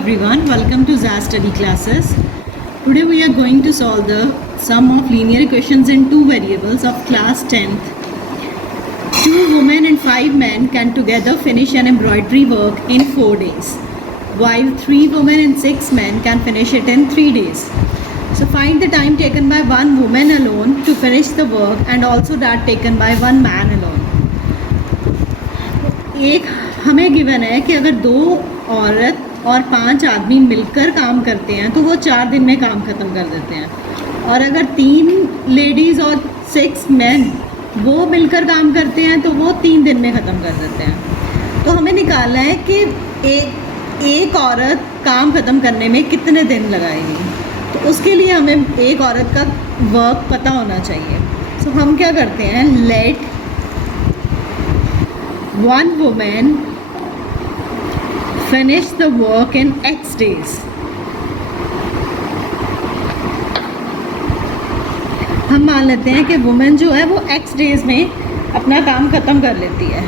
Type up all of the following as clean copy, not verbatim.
everyone, welcome to ZAS study classes. Today we are going to solve the sum of linear equations in two variables of class 10th. Two women and 5 men can together finish an embroidery work in 4 days, while 3 women and 6 men can finish it in 3 days. So find the time taken by one woman alone to finish the work and also that taken by one man alone. एक हमें given है कि अगर 2 औरत और 5 आदमी मिलकर काम करते हैं तो वो 4 दिन में काम ख़त्म कर देते हैं, और अगर 3 लेडीज़ और 6 मैन वो मिलकर काम करते हैं तो वो 3 दिन में ख़त्म कर देते हैं. तो हमें निकालना है कि एक औरत काम ख़त्म करने में कितने दिन लगाएगी. तो उसके लिए हमें एक औरत का वर्क पता होना चाहिए. सो हम क्या करते हैं, late one woman finish the work in X days. हम मान लेते हैं कि वुमेन जो है वो X डेज़ में अपना काम ख़त्म कर लेती है.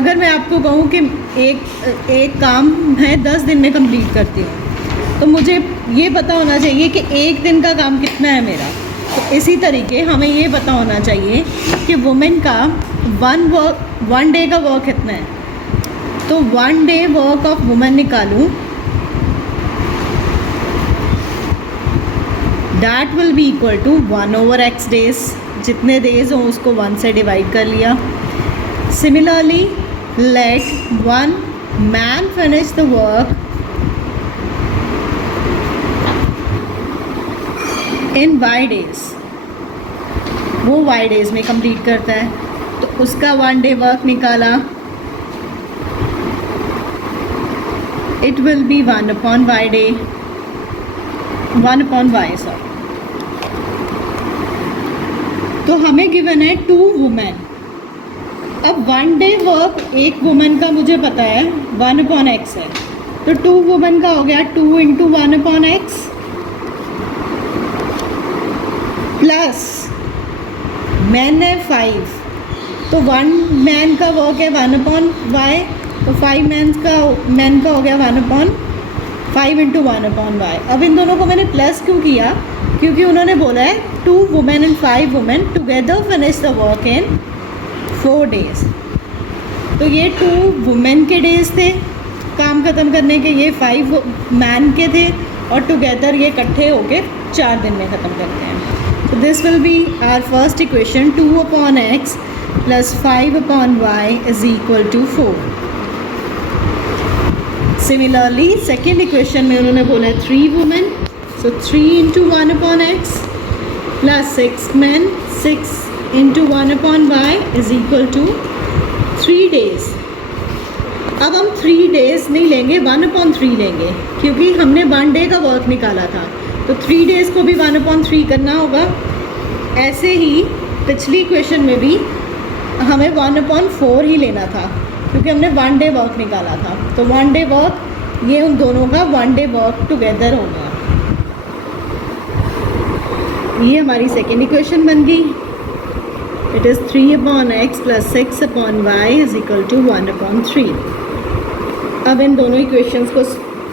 अगर मैं आपको कहूँ कि एक काम मैं 10 दिन में कंप्लीट करती हूँ तो मुझे ये पता होना चाहिए कि एक दिन का काम कितना है मेरा. तो इसी तरीके हमें ये पता होना चाहिए कि वुमेन का वन डे का वर्क कितना है. तो 1 डे वर्क ऑफ वुमेन निकालूं, that will be equal to 1/x days. जितने डेज हों उसको 1 से डिवाइड कर लिया. Similarly let one man finish the work in y days. वो y डेज में कंप्लीट करता है तो उसका 1 डे वर्क निकाला. It will be 1/y day, 1/y sorry. तो हमें गिवन है 2 वुमेन. अब 1 डे वर्क एक वुमेन का मुझे पता है 1/x है, तो 2 वुमेन का हो गया 2 × 1/x प्लस मैन है 5. तो 1 मैन का वर्क है 1/y, तो 5 मैन का हो गया 1/5 × 1/y. अब इन दोनों को मैंने प्लस क्यों किया, क्योंकि उन्होंने बोला है 2 women and 5 women together finish the work in 4 days. तो ये 2 वुमेन के डेज थे काम ख़त्म करने के, ये 5 मैन के थे, और टुगेदर ये इकट्ठे होके 4 दिन में ख़त्म करते हैं. So this will be our first equation, 2/x plus 5/y is equal to 4. Similarly second equation में उन्होंने बोला 3 women, so 3 × 1/x plus 6 men, 6 × 1/y is equal to 3 days. अब हम 3 डेज़ नहीं लेंगे, 1/3 लेंगे, क्योंकि हमने 1 डे का वर्क निकाला था. तो 3 डेज़ को भी 1/3 करना होगा. ऐसे ही पिछली इक्वेशन में भी हमें 1/4 ही लेना था, क्योंकि हमने 1 डे वर्क निकाला था. तो 1 डे वर्क, ये उन दोनों का 1 डे वर्क टुगेदर होगा. ये हमारी सेकेंड इक्वेशन बन गई. It is 3/x plus 6/y is equal to 1/3. अब इन दोनों इक्वेशंस को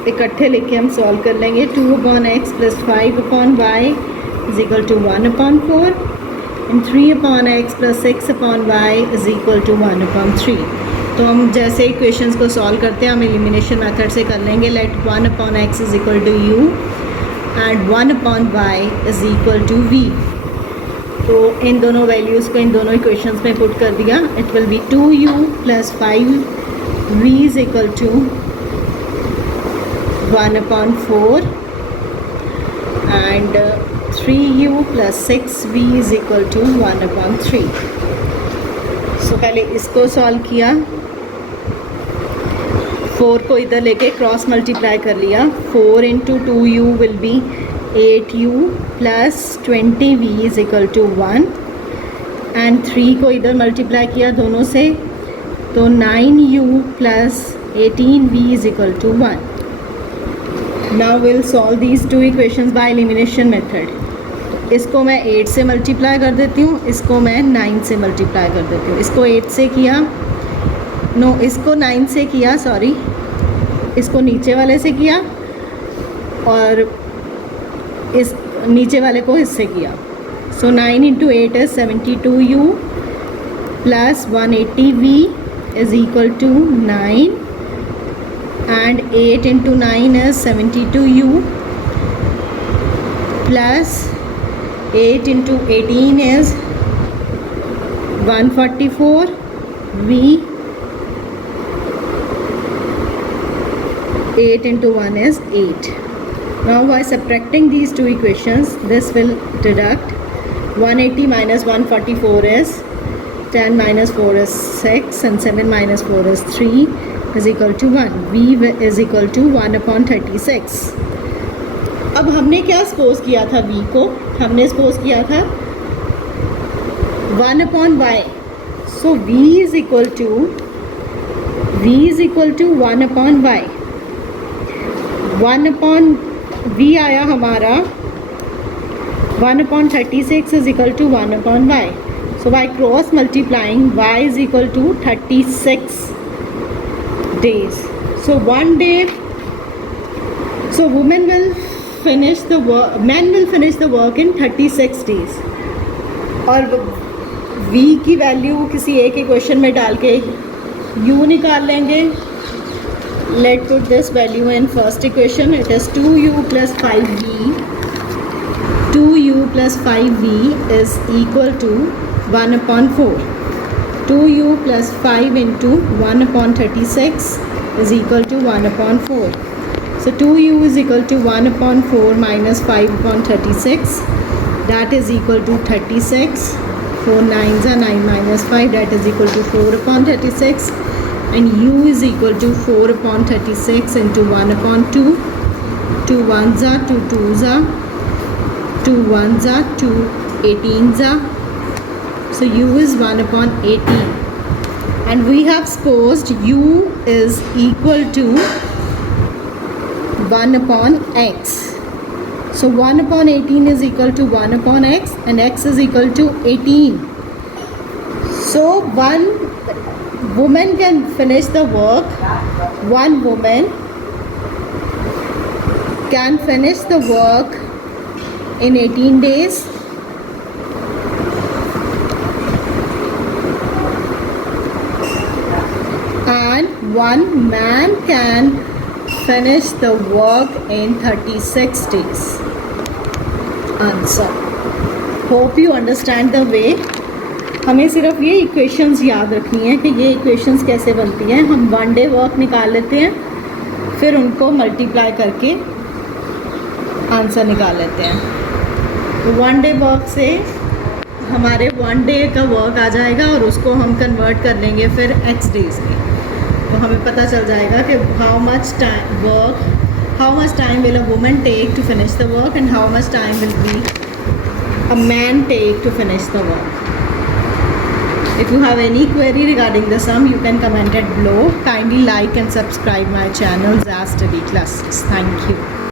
इकट्ठे लेके हम सॉल्व कर लेंगे. 2/x plus 5/y is equal to 1/4 and 3/x plus 6/y is equal to 1/3. तो हम जैसे इक्वेशंस को सॉल्व करते हैं हम एलिमिनेशन मेथड से कर लेंगे. लेट 1/x is equal to u and 1/y is equal to v. तो इन दोनों वैल्यूज़ को इन दोनों इक्वेशंस में पुट कर दिया. It will B 2u plus 5v is equal to 1/4 and 3u plus 6v is equal to 1/3. सो पहले इसको सॉल्व किया, 4 को इधर लेके क्रॉस मल्टीप्लाई कर लिया. 4 × 2u will be 8u plus 20v is equal to 1 and 3 को इधर मल्टीप्लाई किया दोनों से, तो 9u plus 18v is equal to 1. Now we'll solve these two equations by elimination method. इसको मैं 8 से मल्टीप्लाई कर देती हूँ, इसको मैं 9 से मल्टीप्लाई कर देती हूँ. इसको 8 से किया, नो इसको 9 से किया, सॉरी इसको नीचे वाले से किया और इस नीचे वाले को इससे किया. So 9 into 8 is 72u plus 180v is equal to 9 and 8 into 9 is 72u plus 8 into 18 is 144v. 8 into 1 is 8. Now by subtracting these two equations, this will deduct 180 minus 144 is 10 minus 4 is 6 and 7 minus 4 is 3 is equal to 1. v is equal to 1 upon 36. अब हमने क्या suppose किया था v को? हमने suppose किया था 1 upon y. So v is equal to 1 upon y. 1 upon v आया हमारा 1 upon 36 is equal to 1 upon y. So by cross multiplying, y is equal to 36 days. So one day, so women will finish the work, men will finish the work in 36 days. और v की value किसी एक equation में डाल के u निकाल लेंगे. Let's put this value in first equation. It is 2u plus 5v. 2u plus 5v is equal to 1 upon 4. 2u plus 5 into 1 upon 36 is equal to 1 upon 4. So 2u is equal to 1 upon 4 minus 5 upon 36. That is equal to 36. 4 9s are 9 minus 5. That is equal to 4 upon 36. And u is equal to 4 upon 36 into 1 upon 2. 2 1s are 2 2s are 2 1s are 2 18s are. So u is 1 upon 18 and we have supposed u is equal to 1 upon x. So 1 upon 18 is equal to 1 upon x and x is equal to 18. So one woman can finish the work. One woman can finish the work in 18 days. And one man can finish the work in 36 days. Answer. Hope you understand the way. हमें सिर्फ ये equations याद रखनी है कि ये equations कैसे बनती हैं. हम वन डे वर्क निकाल लेते हैं, फिर उनको मल्टीप्लाई करके आंसर निकाल लेते हैं. तो वन डे वर्क से हमारे वन डे का वर्क आ जाएगा और उसको हम कन्वर्ट कर लेंगे फिर एक्स डेज में. तो हमें पता चल जाएगा कि how much time will a woman take to finish the work and how much time will be a man take to finish the work. If you have any query regarding the sum, you can comment it below. Kindly like and subscribe my channel Zaz Study Classes. Thank you.